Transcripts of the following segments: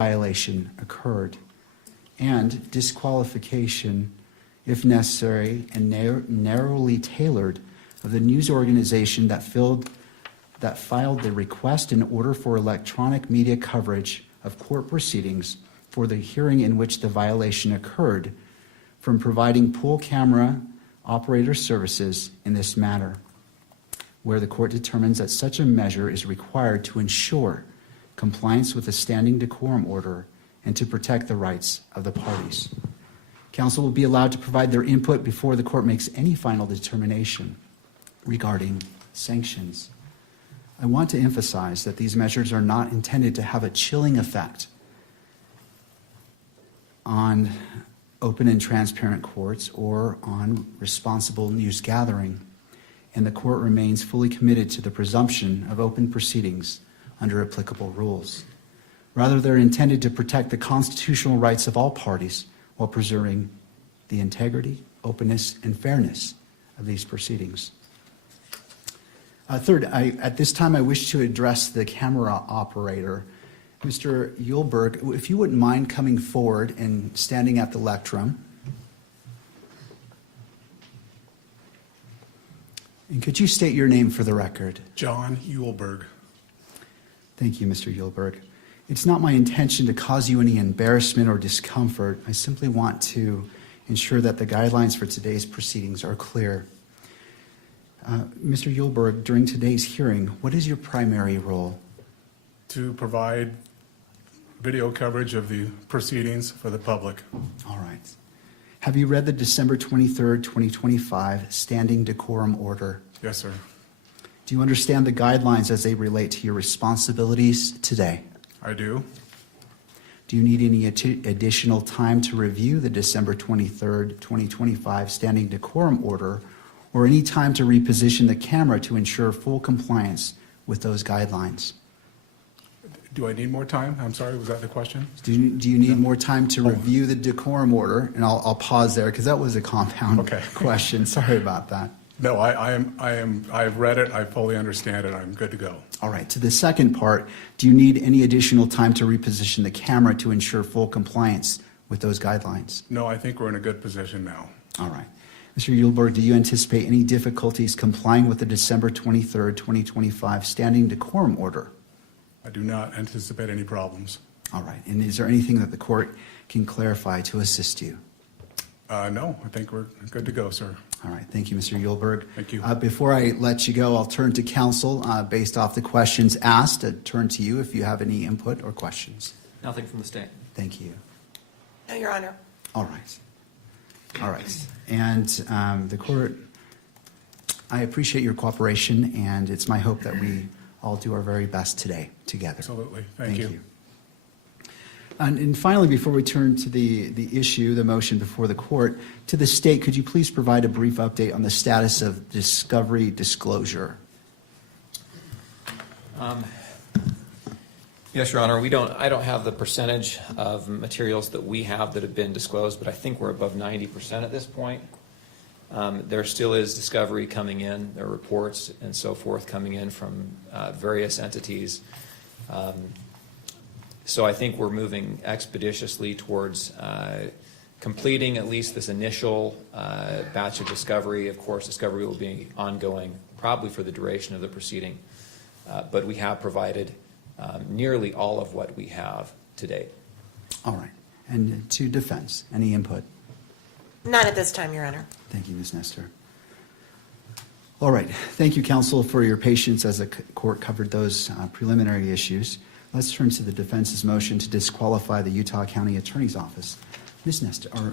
violation occurred, and disqualification, if necessary and narrowly tailored, of the news organization that filed the request in order for electronic media coverage of court proceedings for the hearing in which the violation occurred from providing pool camera operator services in this matter, where the court determines that such a measure is required to ensure compliance with the standing decorum order and to protect the rights of the parties. Counsel will be allowed to provide their input before the court makes any final determination regarding sanctions. I want to emphasize that these measures are not intended to have a chilling effect on open and transparent courts or on responsible news gathering, and the court remains fully committed to the presumption of open proceedings under applicable rules. Rather, they're intended to protect the constitutional rights of all parties while preserving the integrity, openness, and fairness of these proceedings. Third, at this time I wish to address the camera operator. Mr. Yulberg, if you wouldn't mind coming forward and standing at the lectern. And could you state your name for the record? John Yulberg. Thank you, Mr. Yulberg. It's not my intention to cause you any embarrassment or discomfort. I simply want to ensure that the guidelines for today's proceedings are clear. Mr. Yulberg, during today's hearing, what is your primary role? To provide video coverage of the proceedings for the public. All right. Have you read the December 23rd, 2025 Standing Decorum Order? Yes, sir. Do you understand the guidelines as they relate to your responsibilities today? I do. Do you need any additional time to review the December 23rd, 2025 Standing Decorum Order, or any time to reposition the camera to ensure full compliance with those guidelines? Do I need more time? I'm sorry, was that the question? Do you need more time to review the decorum order? And I'll pause there because that was a compound question. Sorry about that. No, I've read it, I fully understand it, I'm good to go. All right, to the second part, do you need any additional time to reposition the camera to ensure full compliance with those guidelines? No, I think we're in a good position now. All right. Mr. Yulberg, do you anticipate any difficulties complying with the December 23rd, 2025 Standing Decorum Order? I do not anticipate any problems. All right, and is there anything that the court can clarify to assist you? No, I think we're good to go, sir. All right, thank you, Mr. Yulberg. Thank you. Before I let you go, I'll turn to counsel based off the questions asked. I turn to you if you have any input or questions. Nothing from the state. Thank you. No, Your Honor. All right. All right. And the court, I appreciate your cooperation, and it's my hope that we all do our very best today together. Absolutely. Thank you. And finally, before we turn to the issue, the motion before the court, to the state, could you please provide a brief update on the status of discovery disclosure? Yes, Your Honor. I don't have the percentage of materials that we have that have been disclosed, but I think we're above 90% at this point. There still is discovery coming in. There are reports and so forth coming in from various entities. So I think we're moving expeditiously towards completing at least this initial batch of discovery. Of course, discovery will be ongoing probably for the duration of the proceeding, but we have provided nearly all of what we have to date. All right. And to defense, any input? None at this time, Your Honor. Thank you, Ms. Nestor. All right. Thank you, counsel, for your patience as the court covered those preliminary issues. Let's turn to the defense's motion to disqualify the Utah County Attorney's Office. Ms. Nestor, or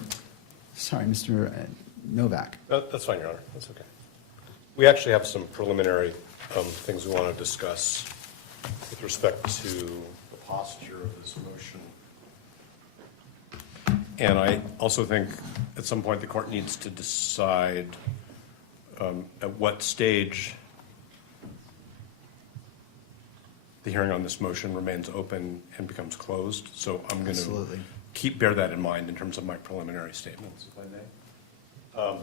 sorry, Mr. Novak. That's fine, Your Honor. That's okay. We actually have some preliminary things we want to discuss with respect to the posture of this motion. And I also think at some point the court needs to decide at what stage the hearing on this motion remains open and becomes closed. So I'm going to bear that in mind in terms of my preliminary statements, if I may.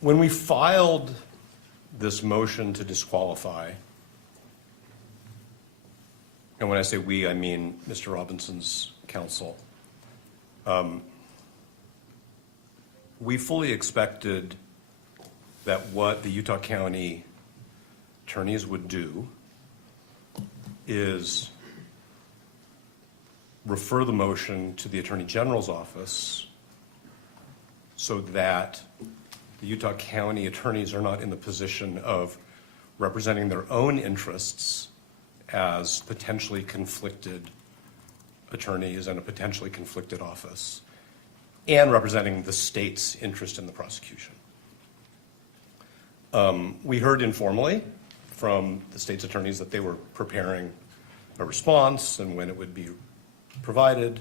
When we filed this motion to disqualify, and when I say we, I mean Mr. Robinson's counsel, we fully expected that what the Utah County attorneys would do is refer the motion to the Attorney General's office so that the Utah County attorneys are not in the position of representing their own interests as potentially conflicted attorneys in a potentially conflicted office, and representing the state's interest in the prosecution. We heard informally from the state's attorneys that they were preparing a response and when it would be provided.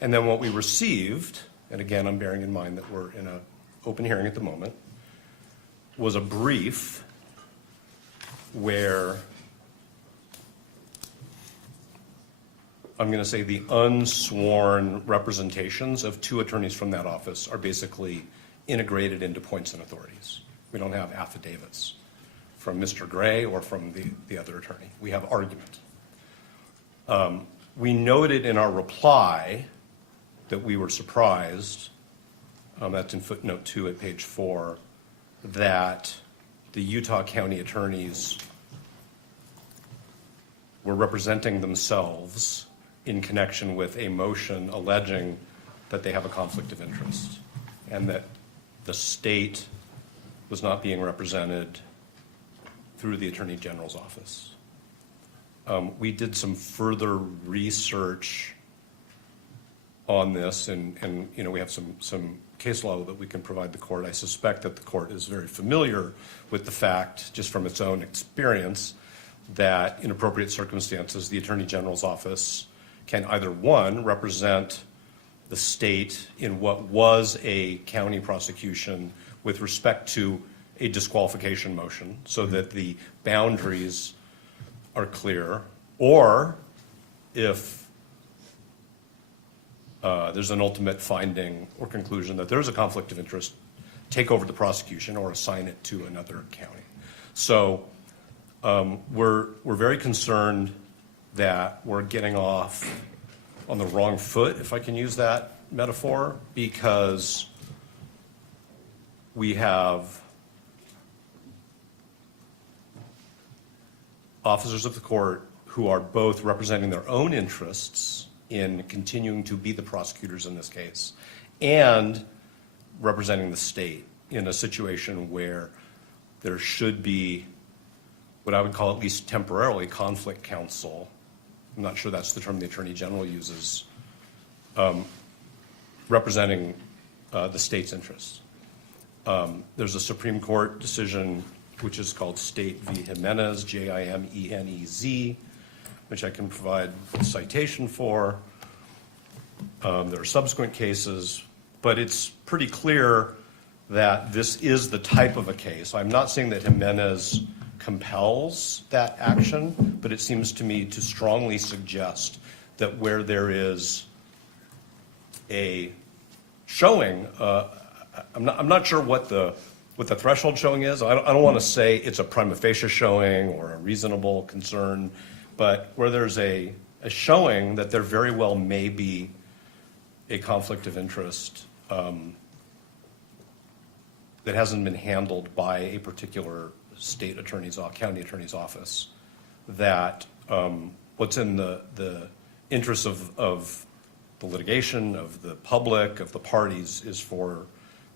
And then what we received, and again, I'm bearing in mind that we're in an open hearing at the moment, was a brief where I'm going to say the unsworn representations of two attorneys from that office are basically integrated into points and authorities. We don't have affidavits from Mr. Gray or from the other attorney. We have argument. We noted in our reply that we were surprised, that's in footnote 2 at page 4, that the Utah County attorneys were representing themselves in connection with a motion alleging that they have a conflict of interest and that the state was not being represented through the Attorney General's office. We did some further research on this, and you know, we have some case law that we can provide the court. I suspect that the court is very familiar with the fact, just from its own experience, that in appropriate circumstances, the Attorney General's office can either, one, represent the state in what was a county prosecution with respect to a disqualification motion so that the boundaries are clear, or if there's an ultimate finding or conclusion that there is a conflict of interest, take over the prosecution or assign it to another county. So we're very concerned that we're getting off on the wrong foot, if I can use that metaphor, because we have officers of the court who are both representing their own interests in continuing to be the prosecutors in this case and representing the state in a situation where there should be what I would call, at least temporarily, conflict counsel. I'm not sure that's the term the Attorney General uses, representing the state's interests. There's a Supreme Court decision which is called State v. Jimenez, Jimenez, which I can provide a citation for. There are subsequent cases, but it's pretty clear that this is the type of a case. I'm not saying that Jimenez compels that action, but it seems to me to strongly suggest that where there is a showing, I'm not sure what the threshold showing is. I don't want to say it's a prima facie showing or a reasonable concern, but where there's a showing that there very well may be a conflict of interest that hasn't been handled by a particular state attorney's, county attorney's office, that what's in the interest of the litigation, of the public, of the parties, is for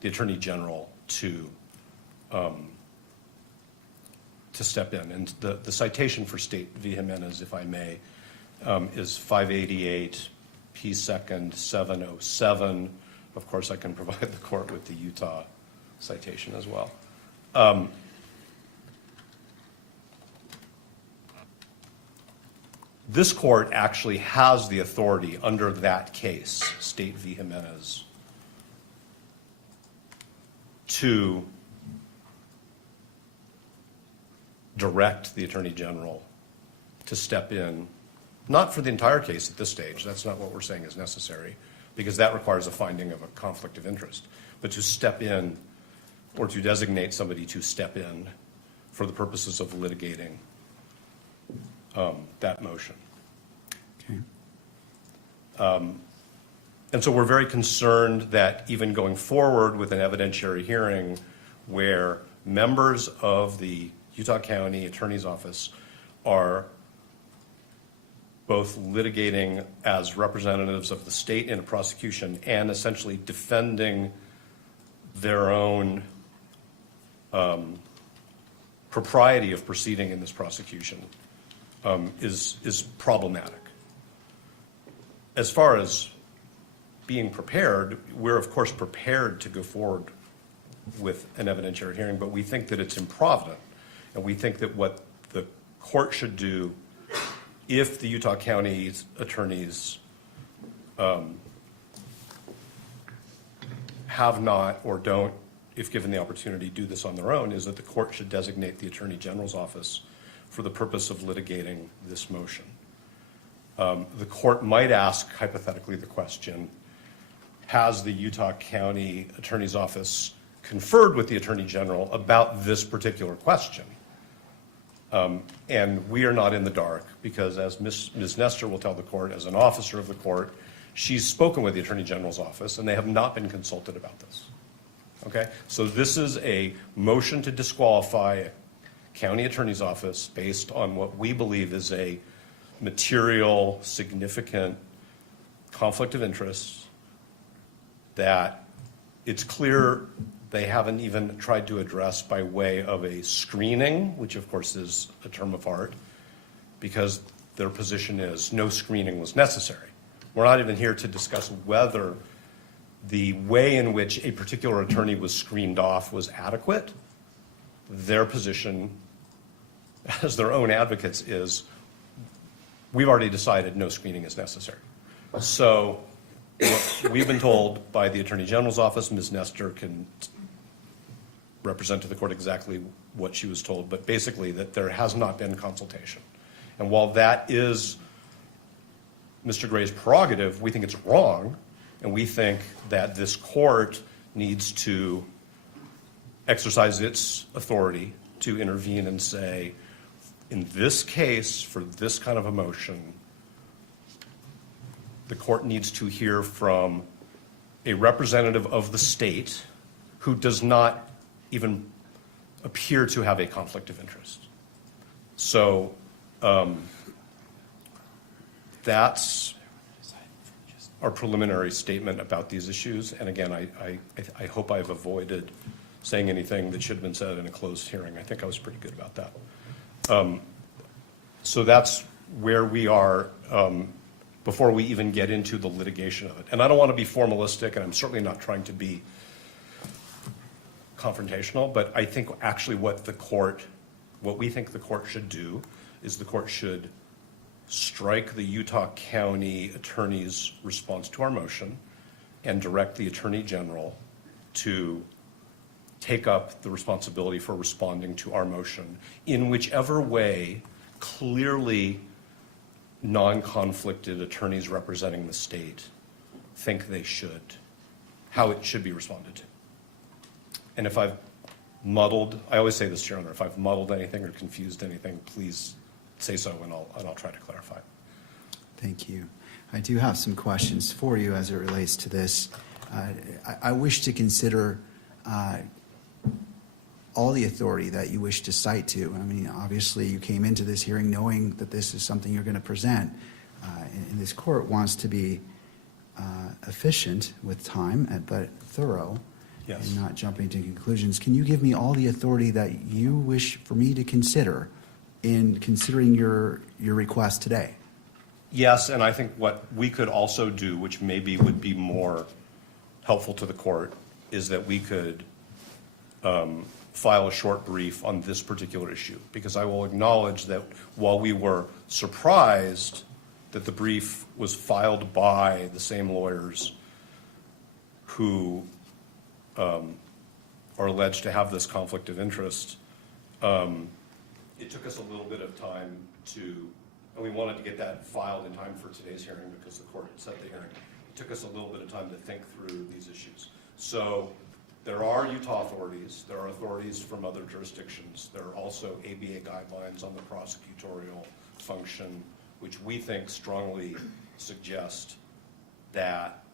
the Attorney General to step in. And the citation for State v. Jimenez, if I may, is 588 P. 2nd 707. Of course, I can provide the court with the Utah citation as well. This court actually has the authority under that case, State v. Jimenez, to direct the Attorney General to step in, not for the entire case at this stage, that's not what we're saying is necessary, because that requires a finding of a conflict of interest, but to step in or to designate somebody to step in for the purposes of litigating that motion. Okay. And so we're very concerned that even going forward with an evidentiary hearing where members of the Utah County Attorney's Office are both litigating as representatives of the state in a prosecution and essentially defending their own propriety of proceeding in this prosecution is problematic. As far as being prepared, we're of course prepared to go forward with an evidentiary hearing, but we think that it's improvident, and we think that what the court should do if the Utah County attorneys have not or don't, if given the opportunity, do this on their own, is that the court should designate the Attorney General's office for the purpose of litigating this motion. The court might ask, hypothetically, the question, has the Utah County Attorney's Office conferred with the Attorney General about this particular question? And we are not in the dark because, as Ms. Nestor will tell the court, as an officer of the court, she's spoken with the Attorney General's office and they have not been consulted about this. Okay? So this is a motion to disqualify a county attorney's office based on what we believe is a material, significant conflict of interest that it's clear they haven't even tried to address by way of a screening, which of course is a term of art, because their position is no screening was necessary. We're not even here to discuss whether the way in which a particular attorney was screened off was adequate. Their position, as their own advocates, is we've already decided no screening is necessary. So what we've been told by the Attorney General's office, Ms. Nestor can represent to the court exactly what she was told, but basically that there has not been consultation. And while that is Mr. Gray's prerogative, we think it's wrong, and we think that this court needs to exercise its authority to intervene and say, in this case, for this kind of a motion, the court needs to hear from a representative of the state who does not even appear to have a conflict of interest. So that's our preliminary statement about these issues. And again, I hope I've avoided saying anything that should have been said in a closed hearing. I think I was pretty good about that. So that's where we are before we even get into the litigation of it. And I don't want to be formalistic, and I'm certainly not trying to be confrontational, but I think actually what we think the court should do is the court should strike the Utah County attorney's response to our motion and direct the Attorney General to take up the responsibility for responding to our motion in whichever way clearly non-conflicted attorneys representing the state think they should, how it should be responded to. And if I've muddled, I always say this, Your Honor, if I've muddled anything or confused anything, please say so and I'll try to clarify. Thank you. I do have some questions for you as it relates to this. I wish to consider all the authority that you wish to cite to. I mean, obviously you came into this hearing knowing that this is something you're going to present, and this court wants to be efficient with time, but thorough. Yes. And not jumping to conclusions. Can you give me all the authority that you wish for me to consider in considering your request today? Yes, and I think what we could also do, which maybe would be more helpful to the court, is that we could file a short brief on this particular issue, because I will acknowledge that while we were surprised that the brief was filed by the same lawyers who are alleged to have this conflict of interest, it took us a little bit of time to, and we wanted to get that filed in time for today's hearing because the court had set the hearing. It took us a little bit of time to think through these issues. So there are Utah authorities, there are authorities from other jurisdictions, there are also ABA guidelines on the prosecutorial function, which we think strongly suggest that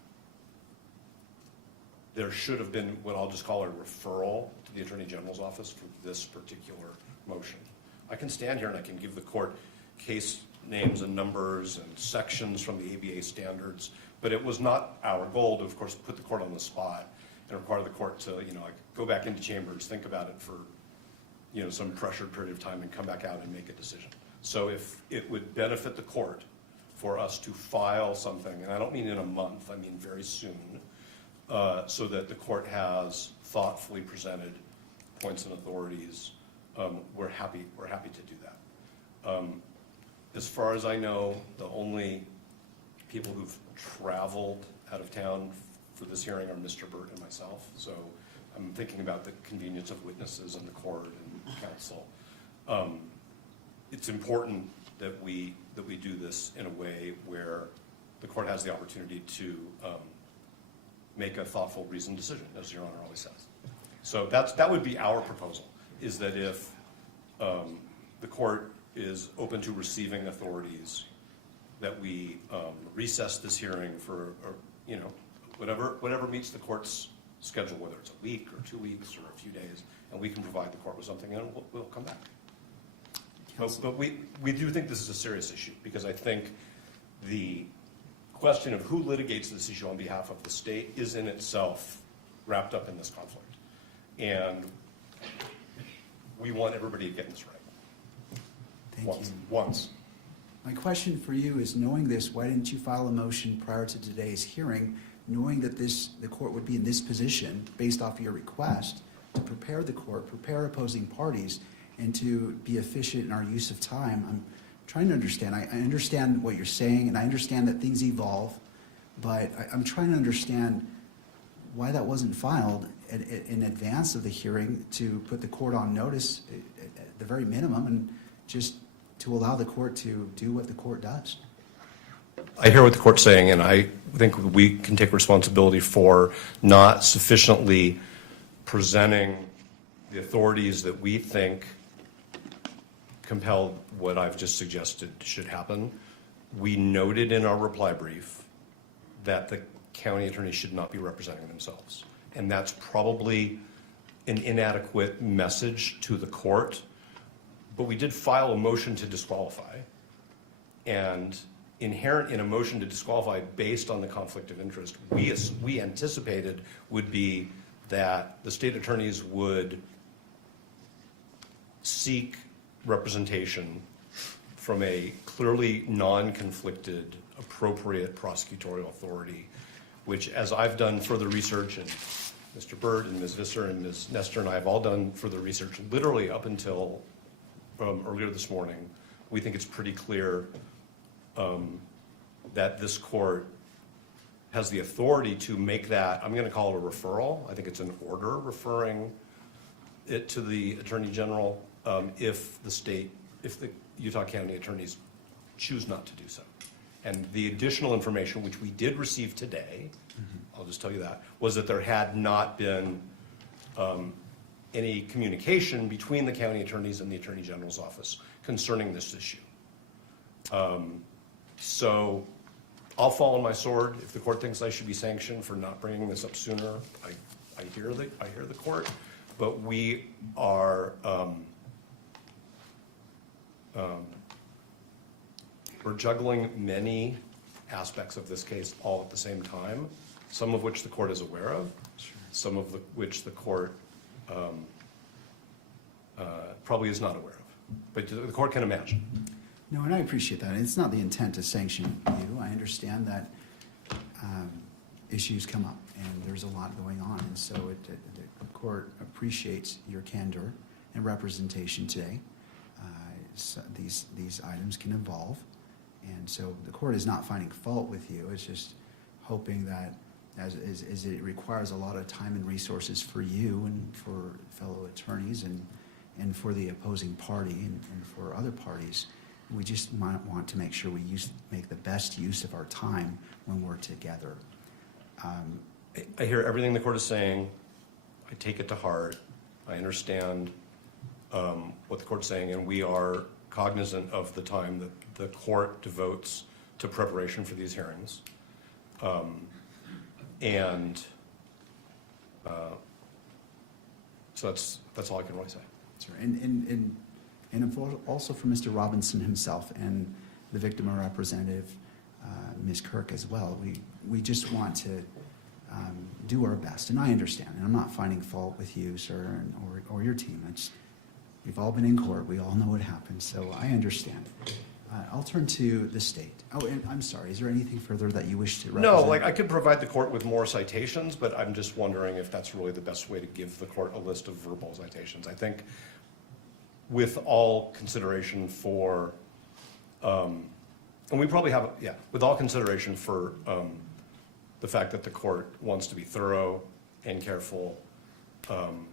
there should have been what I'll just call a referral to the Attorney General's office for this particular motion. I can stand here and I can give the court case names and numbers and sections from the ABA standards, but it was not our goal to, of course, put the court on the spot and require the court to, like go back into chambers, think about it for, some pressured period of time and come back out and make a decision. So if it would benefit the court for us to file something, and I don't mean in a month, I mean very soon, so that the court has thoughtfully presented points and authorities, we're happy to do that. As far as I know, the only people who've traveled out of town for this hearing are Mr. Burt and myself. So I'm thinking about the convenience of witnesses and the court and counsel. It's important that we do this in a way where the court has the opportunity to make a thoughtful, reasoned decision, as Your Honor always says. So that would be our proposal, is that if the court is open to receiving authorities, that we recess this hearing for, whatever meets the court's schedule, whether it's a week or 2 weeks or a few days, and we can provide the court with something, and we'll come back. But we do think this is a serious issue, because I think the question of who litigates this issue on behalf of the state is in itself wrapped up in this conflict. And we want everybody to get this right. Thank you. Once. My question for you is, knowing this, why didn't you file a motion prior to today's hearing, knowing that the court would be in this position based off your request to prepare the court, prepare opposing parties, and to be efficient in our use of time? I'm trying to understand. I understand what you're saying, and I understand that things evolve, but I'm trying to understand why that wasn't filed in advance of the hearing to put the court on notice at the very minimum, and just to allow the court to do what the court does. I hear what the court's saying, and I think we can take responsibility for not sufficiently presenting the authorities that we think compel what I've just suggested should happen. We noted in our reply brief that the county attorneys should not be representing themselves. And that's probably an inadequate message to the court. But we did file a motion to disqualify. And inherent in a motion to disqualify based on the conflict of interest, we anticipated would be that the state attorneys would seek representation from a clearly non-conflicted, appropriate prosecutorial authority, which, as I've done further research, and Mr. Byrd and Ms. Visser and Ms. Nestor and I have all done further research literally up until earlier this morning, we think it's pretty clear that this court has the authority to make that, I'm going to call it a referral. I think it's an order referring it to the Attorney General if the Utah County attorneys choose not to do so. And the additional information, which we did receive today, I'll just tell you that, was that there had not been any communication between the county attorneys and the Attorney General's office concerning this issue. So I'll fall on my sword if the court thinks I should be sanctioned for not bringing this up sooner. I hear the court, but we are we're juggling many aspects of this case all at the same time, some of which the court is aware of, some of which the court probably is not aware of, but the court can imagine. No, and I appreciate that. It's not the intent to sanction you. I understand that issues come up, and there's a lot going on, and so the court appreciates your candor and representation today. So these items can evolve, and so the court is not finding fault with you. It's just hoping that, as it requires a lot of time and resources for you and for fellow attorneys and for the opposing party and for other parties, we just might want to make sure we make the best use of our time when we're together. I hear everything the court is saying. I take it to heart. I understand what the court's saying, and we are cognizant of the time that the court devotes to preparation for these hearings. So that's all I can really say. Sure. And also for Mr. Robinson himself and the victim representative, Ms. Kirk as well, we just want to do our best. And I understand, and I'm not finding fault with you, sir, or your team. We've all been in court. We all know what happened, so I understand. I'll turn to the state. Oh, and I'm sorry, is there anything further that you wish to represent? No, like I could provide the court with more citations, but I'm just wondering if that's really the best way to give the court a list of verbal citations. I think with all consideration for, and we probably have, with all consideration for the fact that the court wants to be thorough and careful, and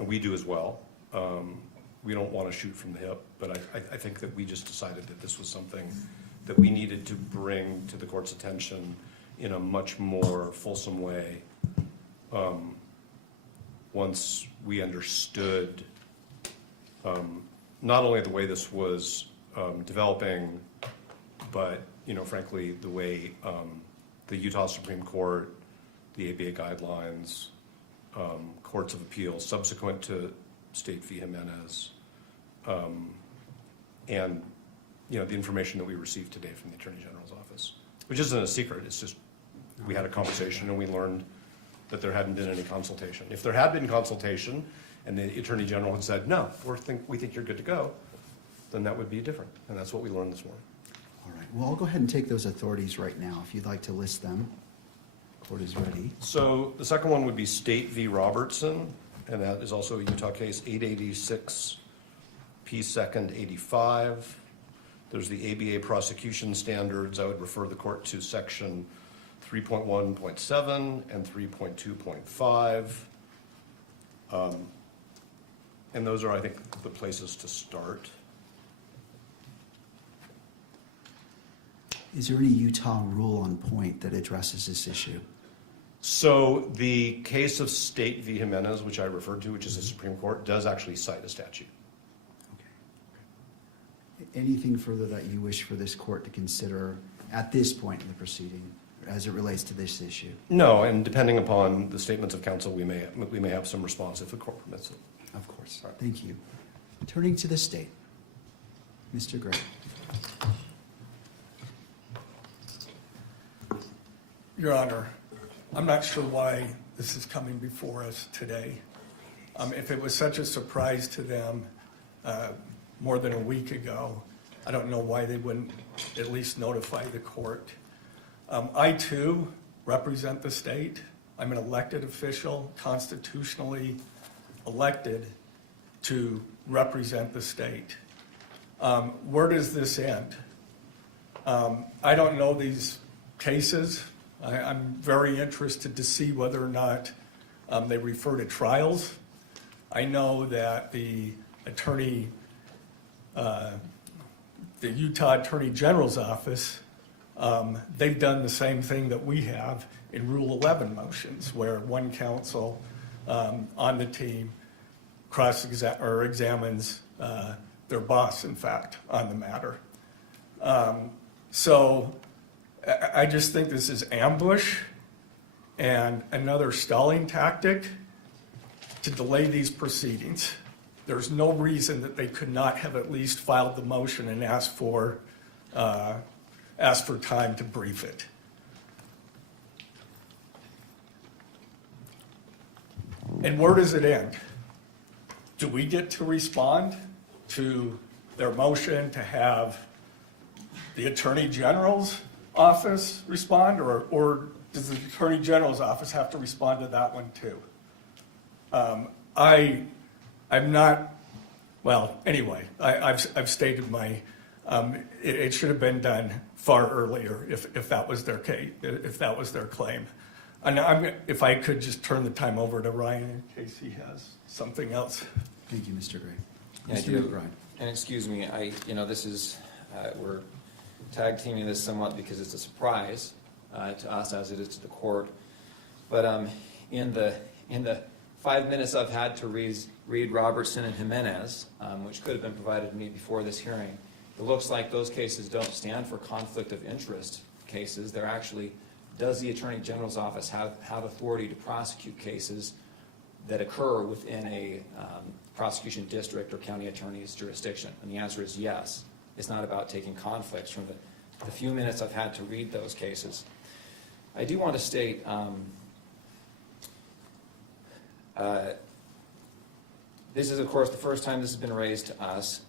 we do as well. We don't want to shoot from the hip, but I think that we just decided that this was something that we needed to bring to the court's attention in a much more fulsome way once we understood not only the way this was developing, but, frankly, the way the Utah Supreme Court, the ABA guidelines, courts of appeals subsequent to State v. Jimenez, and the information that we received today from the Attorney General's office, which isn't a secret. It's just we had a conversation and we learned that there hadn't been any consultation. If there had been consultation and the Attorney General had said, no, we think you're good to go, then that would be different. And that's what we learned this morning. All right. Well, I'll go ahead and take those authorities right now. If you'd like to list them, court is ready. So the second one would be State v. Robertson, and that is also a Utah case 886 P. 2nd 85. There's the ABA prosecution standards. I would refer the court to section 3.1.7 and 3.2.5. And those are, I think, the places to start. Is there any Utah rule on point that addresses this issue? So the case of State v. Jimenez, which I referred to, which is the Supreme Court, does actually cite a statute. Okay. Anything further that you wish for this court to consider at this point in the proceeding as it relates to this issue? No, and depending upon the statements of counsel, we may have some response if the court permits it. Of course. Thank you. Turning to the state, Mr. Gray. Your Honor, I'm not sure why this is coming before us today. If it was such a surprise to them more than a week ago, I don't know why they wouldn't at least notify the court. I, too, represent the state. I'm an elected official, constitutionally elected to represent the state. Where does this end? I don't know these cases. I'm very interested to see whether or not they refer to trials. I know that the Utah Attorney General's office, they've done the same thing that we have in Rule 11 motions, where one counsel on the team examines their boss, in fact, on the matter. So I just think this is ambush and another stalling tactic to delay these proceedings. There's no reason that they could not have at least filed the motion and asked for time to brief it. And where does it end? Do we get to respond to their motion to have the Attorney General's office respond, or does the Attorney General's office have to respond to that one too? I'm not, well, anyway, I've stated my, it should have been done far earlier if that was their case, if that was their claim. And if I could just turn the time over to Ryan in case he has something else. Thank you, Mr. Gray. Yeah, I Mr. do. McBride. And excuse me, this is, we're tag teaming this somewhat because it's a surprise to us as it is to the court. But in the 5 minutes I've had to read Robertson and Jimenez, which could have been provided to me before this hearing, it looks like those cases don't stand for conflict of interest cases. They're actually, does the Attorney General's office have authority to prosecute cases that occur within a prosecution district or county attorney's jurisdiction? And the answer is yes. It's not about taking conflicts from the few minutes I've had to read those cases. I do want to state this is, of course, the first time this has been raised to us.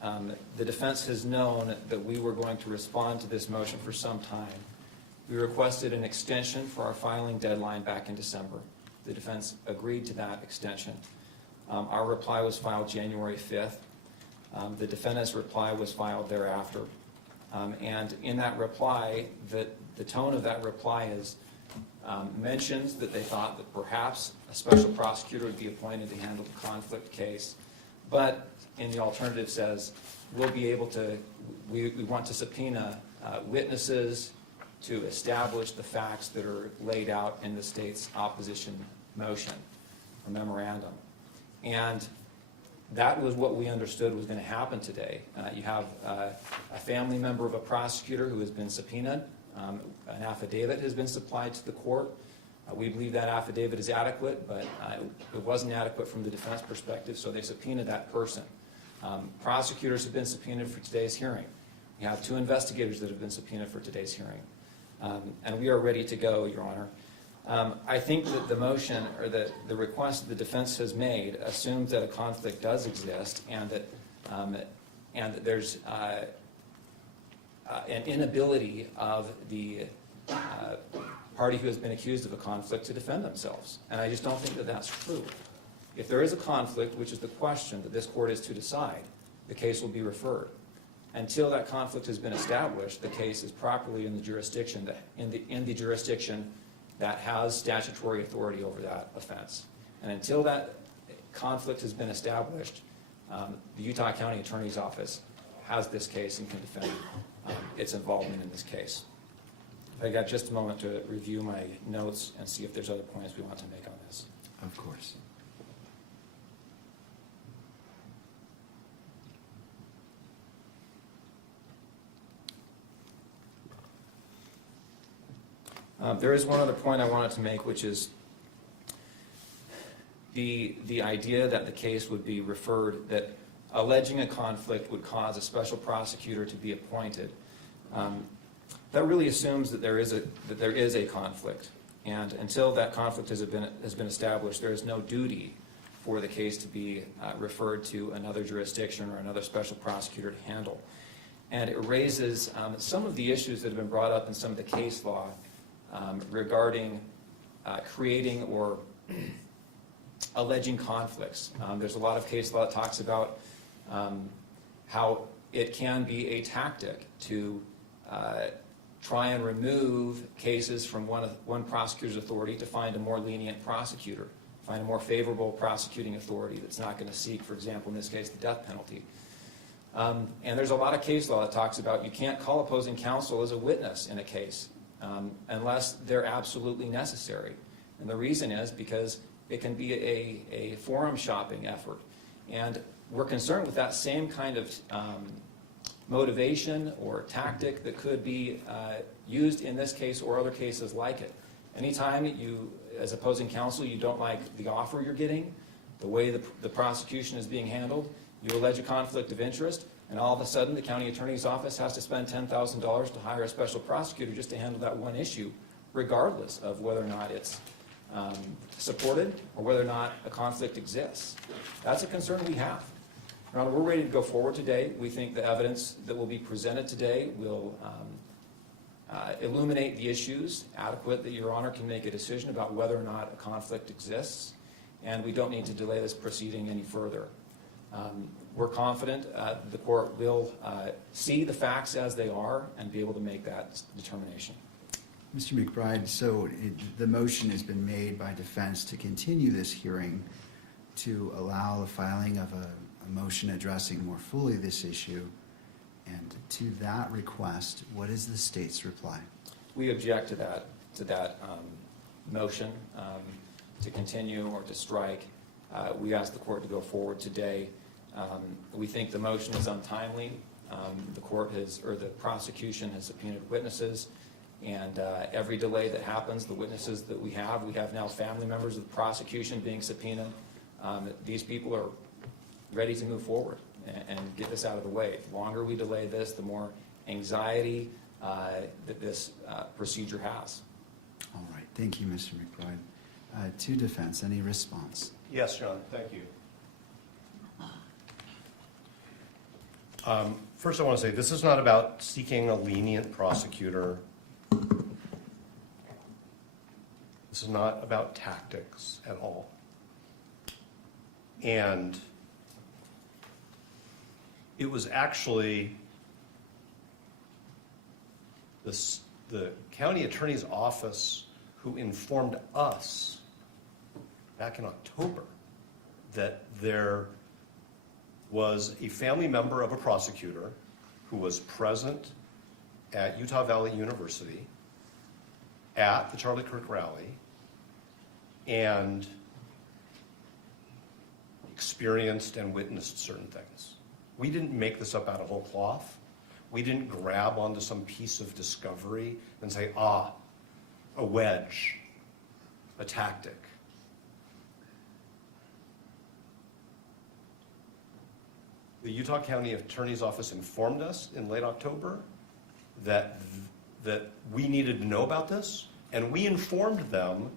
The defense has known that we were going to respond to this motion for some time. We requested an extension for our filing deadline back in December. The defense agreed to that extension. Our reply was filed January 5th. The defendant's reply was filed thereafter. And in that reply, the tone of that reply is mentions that they thought that perhaps a special prosecutor would be appointed to handle the conflict case, but in the alternative says, we'll be able to, we want to subpoena witnesses to establish the facts that are laid out in the state's opposition motion or memorandum. And that was what we understood was going to happen today. You have a family member of a prosecutor who has been subpoenaed. An affidavit has been supplied to the court. We believe that affidavit is adequate, but it wasn't adequate from the defense perspective, so they subpoenaed that person. Prosecutors have been subpoenaed for today's hearing. We have 2 investigators that have been subpoenaed for today's hearing. And we are ready to go, Your Honor. I think that the motion or the request the defense has made assumes that a conflict does exist and that there's an inability of the party who has been accused of a conflict to defend themselves. And I just don't think that that's true. If there is a conflict, which is the question that this court is to decide, the case will be referred. Until that conflict has been established, the case is properly in the jurisdiction that has statutory authority over that offense. And until that conflict has been established, the Utah County Attorney's Office has this case and can defend its involvement in this case. I got just a moment to review my notes and see if there's other points we want to make on this. Of course. There is one other point I wanted to make, which is the idea that the case would be referred, that alleging a conflict would cause a special prosecutor to be appointed. That really assumes that there is a conflict, and until that conflict has been established, there is no duty for the case to be referred to another jurisdiction or another special prosecutor to handle. And it raises some of the issues that have been brought up in some of the case law regarding creating or alleging conflicts. There's a lot of case law that talks about how it can be a tactic to try and remove cases from one prosecutor's authority to find a more lenient prosecutor, find a more favorable prosecuting authority that's not going to seek, for example, in this case, the death penalty. And there's a lot of case law that talks about you can't call opposing counsel as a witness in a case unless they're absolutely necessary. And the reason is because it can be a forum shopping effort. And we're concerned with that same kind of motivation or tactic that could be used in this case or other cases like it. Anytime you, as opposing counsel, you don't like the offer you're getting, the way the prosecution is being handled, you allege a conflict of interest, and all of a sudden the county attorney's office has to spend $10,000 to hire a special prosecutor just to handle that one issue, regardless of whether or not it's supported or whether or not a conflict exists. That's a concern we have. Your Honor, we're ready to go forward today. We think the evidence that will be presented today will illuminate the issues adequate that Your Honor can make a decision about whether or not a conflict exists, and we don't need to delay this proceeding any further. We're confident the court will see the facts as they are and be able to make that determination. Mr. McBride, so the motion has been made by defense to continue this hearing to allow the filing of a motion addressing more fully this issue. And to that request, what is the state's reply? We object to that motion to continue or to strike. We asked the court to go forward today. We think the motion is untimely. The court has, or the prosecution has subpoenaed witnesses, and every delay that happens, the witnesses that we have now family members of the prosecution being subpoenaed. These people are ready to move forward and get this out of the way. The longer we delay this, the more anxiety that this procedure has. All right, thank you, Mr. McBride. To defense, any response? Yes, John, thank you. First, I want to say this is not about seeking a lenient prosecutor. This is not about tactics at all. And it was actually the county attorney's office who informed us back in October that there was a family member of a prosecutor who was present at Utah Valley University at the Charlie Kirk rally and experienced and witnessed certain things. We didn't make this up out of whole cloth. We didn't grab onto some piece of discovery and say, a wedge, a tactic. The Utah County Attorney's Office informed us in late October that we needed to know about this, and we informed them,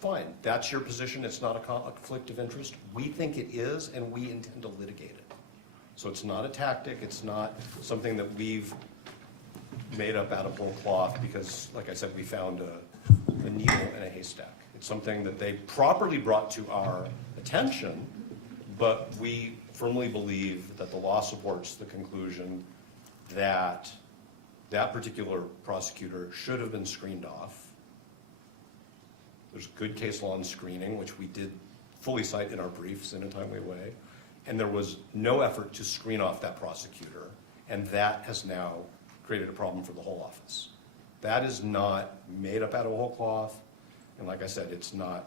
fine, that's your position, it's not a conflict of interest. We think it is, and we intend to litigate it. So it's not a tactic, it's not something that we've made up out of whole cloth because, like I said, we found a needle in a haystack. It's something that they properly brought to our attention, but we firmly believe that the law supports the conclusion that that particular prosecutor should have been screened off. There's good case law on screening, which we did fully cite in our briefs in a timely way, and there was no effort to screen off that prosecutor, and that has now created a problem for the whole office. That is not made up out of whole cloth, and like I said, it's not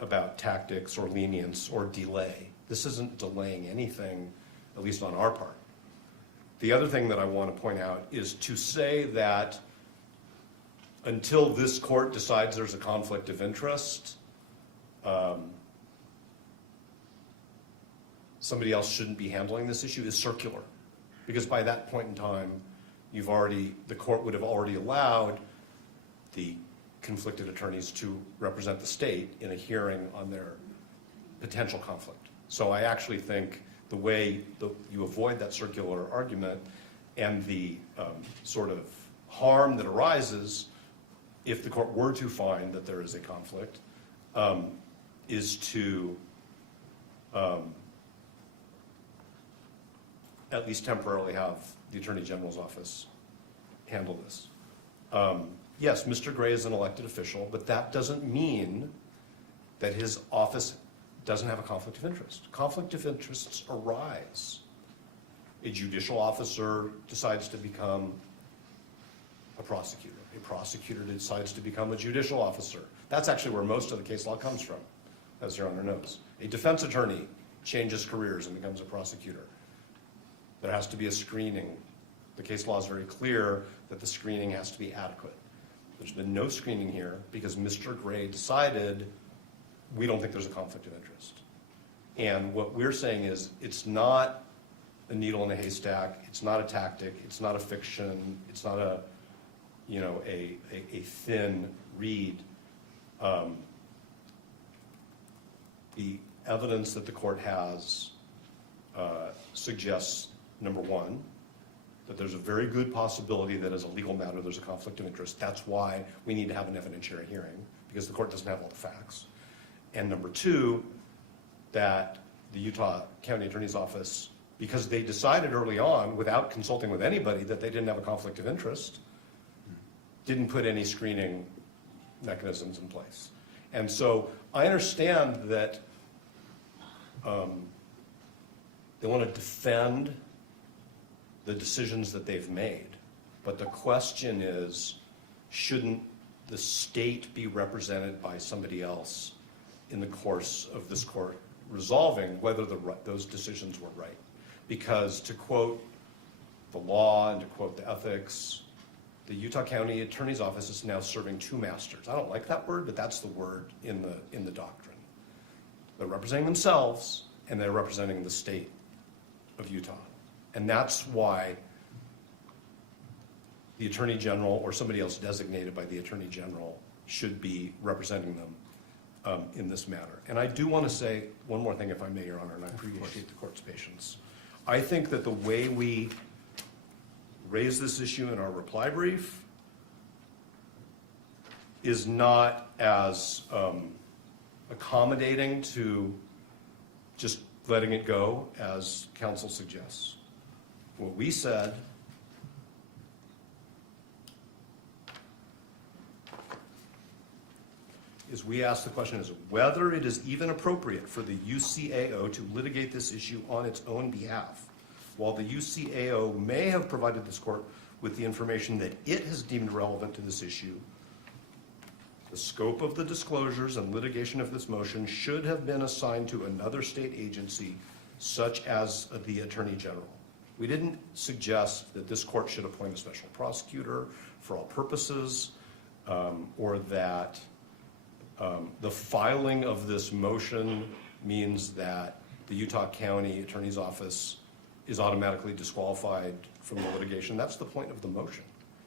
about tactics or lenience or delay. This isn't delaying anything, at least on our part. The other thing that I want to point out is to say that until this court decides there's a conflict of interest, somebody else shouldn't be handling this issue is circular. Because by that point in time, the court would have already allowed the conflicted attorneys to represent the state in a hearing on their potential conflict. So I actually think the way you avoid that circular argument and the sort of harm that arises if the court were to find that there is a conflict is to at least temporarily have the Attorney General's office handle this. Yes, Mr. Gray is an elected official, but that doesn't mean that his office doesn't have a conflict of interest. Conflict of interests arise. A judicial officer decides to become a prosecutor. A prosecutor decides to become a judicial officer. That's actually where most of the case law comes from, as Your Honor knows. A defense attorney changes careers and becomes a prosecutor. There has to be a screening. The case law is very clear that the screening has to be adequate. There's been no screening here because Mr. Gray decided we don't think there's a conflict of interest. And what we're saying is it's not a needle in a haystack, it's not a tactic, it's not a fiction, it's not a thin reed. The evidence that the court has suggests, number one, that there's a very good possibility that as a legal matter there's a conflict of interest. That's why we need to have an evidentiary hearing, because the court doesn't have all the facts. And number two, that the Utah County Attorney's Office, because they decided early on, without consulting with anybody, that they didn't have a conflict of interest, didn't put any screening mechanisms in place. And so I understand that they want to defend the decisions that they've made, but the question is, shouldn't the state be represented by somebody else in the course of this court resolving whether those decisions were right. Because to quote the law and to quote the ethics, the Utah County Attorney's Office is now serving two masters. I don't like that word, but that's the word in the doctrine. They're representing themselves and they're representing the state of Utah. And that's why the Attorney General or somebody else designated by the Attorney General should be representing them in this matter. And I do want to say one more thing, if I may, Your Honor, and I appreciate the court's patience. I think that the way we raise this issue in our reply brief is not as accommodating to just letting it go as counsel suggests. What we said is we asked the question is whether it is even appropriate for the UCAO to litigate this issue on its own behalf. While the UCAO may have provided this court with the information that it has deemed relevant to this issue, the scope of the disclosures and litigation of this motion should have been assigned to another state agency, such as the Attorney General. We didn't suggest that this court should appoint a special prosecutor for all purposes, or that the filing of this motion means that the Utah County Attorney's Office is automatically disqualified from the litigation. That's the point of the motion,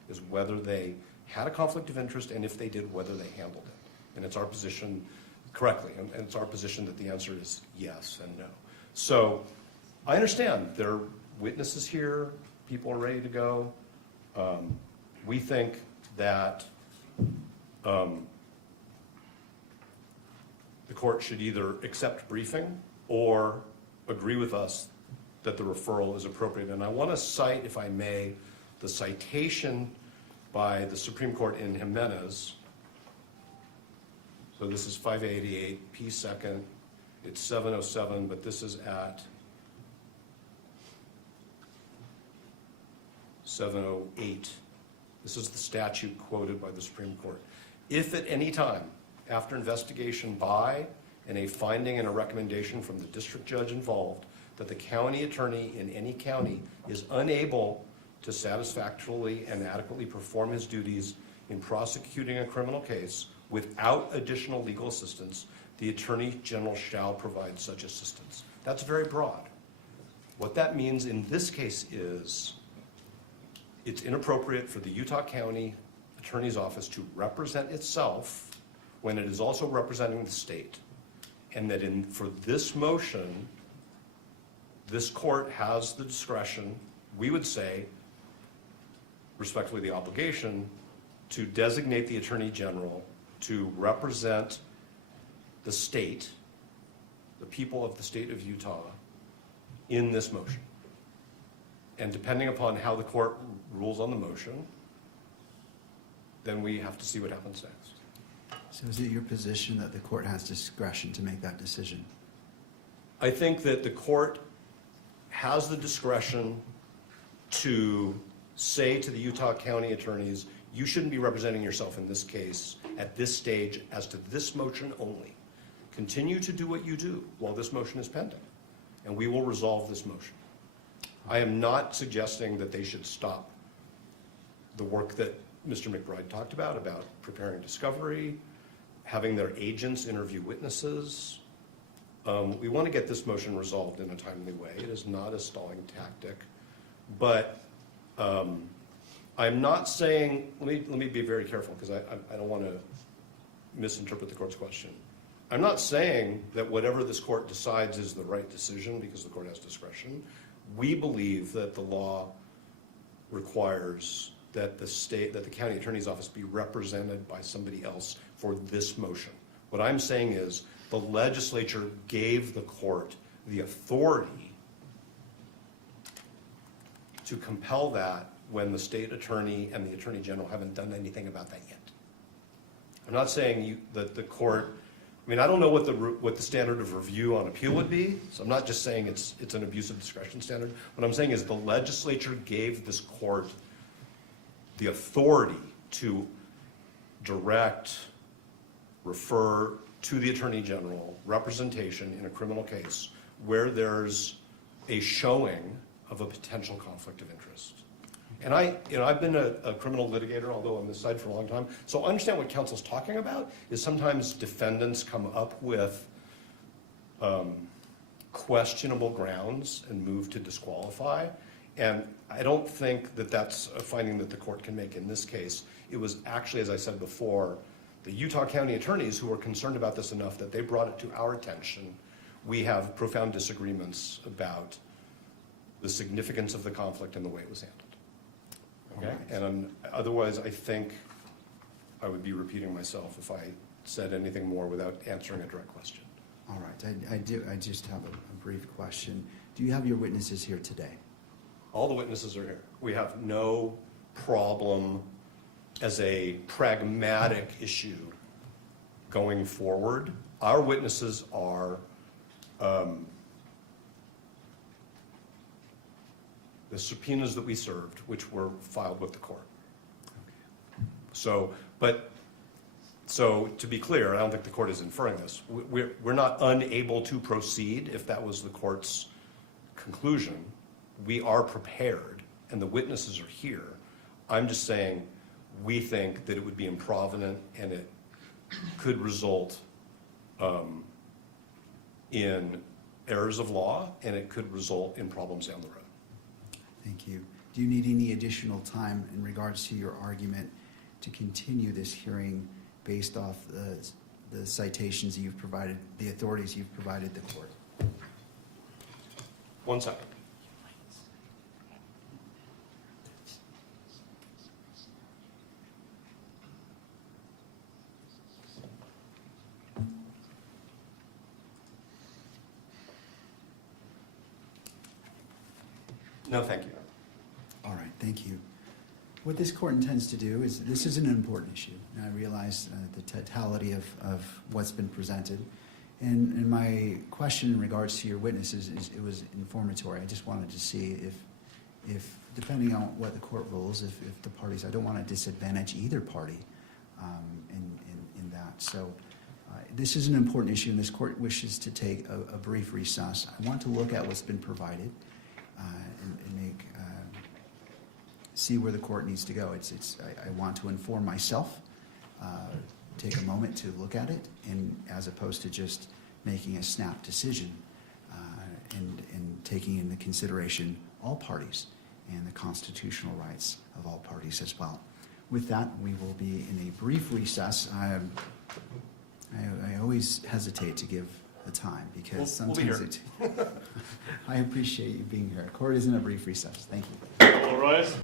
is whether they had a conflict of interest, and if they did, whether they handled it. And it's our position, correctly, and it's our position that the answer is yes and no. So I understand there are witnesses here, people are ready to go. We think that the court should either accept briefing or agree with us that the referral is appropriate. And I want to cite, if I may, the citation by the Supreme Court in Jimenez. So this is 588 P. 2nd. It's 707, but this is at 708. This is the statute quoted by the Supreme Court. If at any time, after investigation by and a finding and a recommendation from the district judge involved, that the county attorney in any county is unable to satisfactorily and adequately perform his duties in prosecuting a criminal case without additional legal assistance, the Attorney General shall provide such assistance. That's very broad. What that means in this case is it's inappropriate for the Utah County Attorney's Office to represent itself when it is also representing the state. And that for this motion, this court has the discretion, we would say, respectfully the obligation, to designate the Attorney General to represent the state, the people of the state of Utah, in this motion. And depending upon how the court rules on the motion, then we have to see what happens next. So is it your position that the court has discretion to make that decision? I think that the court has the discretion to say to the Utah County attorneys, you shouldn't be representing yourself in this case at this stage as to this motion only. Continue to do what you do while this motion is pending, and we will resolve this motion. I am not suggesting that they should stop the work that Mr. McBride talked about preparing discovery, having their agents interview witnesses. We want to get this motion resolved in a timely way. It is not a stalling tactic. But I'm not saying, let me be very careful because I don't want to misinterpret the court's question. I'm not saying that whatever this court decides is the right decision because the court has discretion. We believe that the law requires that the county attorney's office be represented by somebody else for this motion. What I'm saying is the legislature gave the court the authority to compel that when the state attorney and the attorney general haven't done anything about that yet. I'm not saying that the court, I mean, I don't know what the standard of review on appeal would be, so I'm not just saying it's an abuse of discretion standard. What I'm saying is the legislature gave this court the authority to direct, refer, to the Attorney General representation in a criminal case where there's a showing of a potential conflict of interest. And I've been a criminal litigator, although on this side for a long time, so I understand what counsel's talking about, is sometimes defendants come up with questionable grounds and move to disqualify. And I don't think that that's a finding that the court can make in this case. It was actually, as I said before, the Utah County attorneys who were concerned about this enough that they brought it to our attention. We have profound disagreements about the significance of the conflict and the way it was handled. Okay? And otherwise, I think I would be repeating myself if I said anything more without answering a direct question. All right, I just have a brief question. Do you have your witnesses here today? All the witnesses are here. We have no problem as a pragmatic issue going forward. Our witnesses are the subpoenas that we served, which were filed with the court. So to be clear, I don't think the court is inferring this. We're not unable to proceed if that was the court's conclusion. We are prepared, and the witnesses are here. I'm just saying we think that it would be improvident and it could result in errors of law, and it could result in problems down the road. Thank you. Do you need any additional time in regards to your argument to continue this hearing based off the citations you've provided, the authorities you've provided the court? 1 second. No, thank you. All right, thank you. What this court intends to do is, this is an important issue, and I realize the totality of what's been presented. And my question in regards to your witnesses it was informatory. I just wanted to see if depending on what the court rules, if the parties, I don't want to disadvantage either party in that. So this is an important issue, and this court wishes to take a brief recess. I want to look at what's been provided and make see where the court needs to go. I want to inform myself, take a moment to look at it, and as opposed to just making a snap decision and taking into consideration all parties and the constitutional rights of all parties as well. With that, we will be in a brief recess. I always hesitate to give the time because We'll be sometimes here. I appreciate you being here. Court is in a brief recess. Thank you. All rise.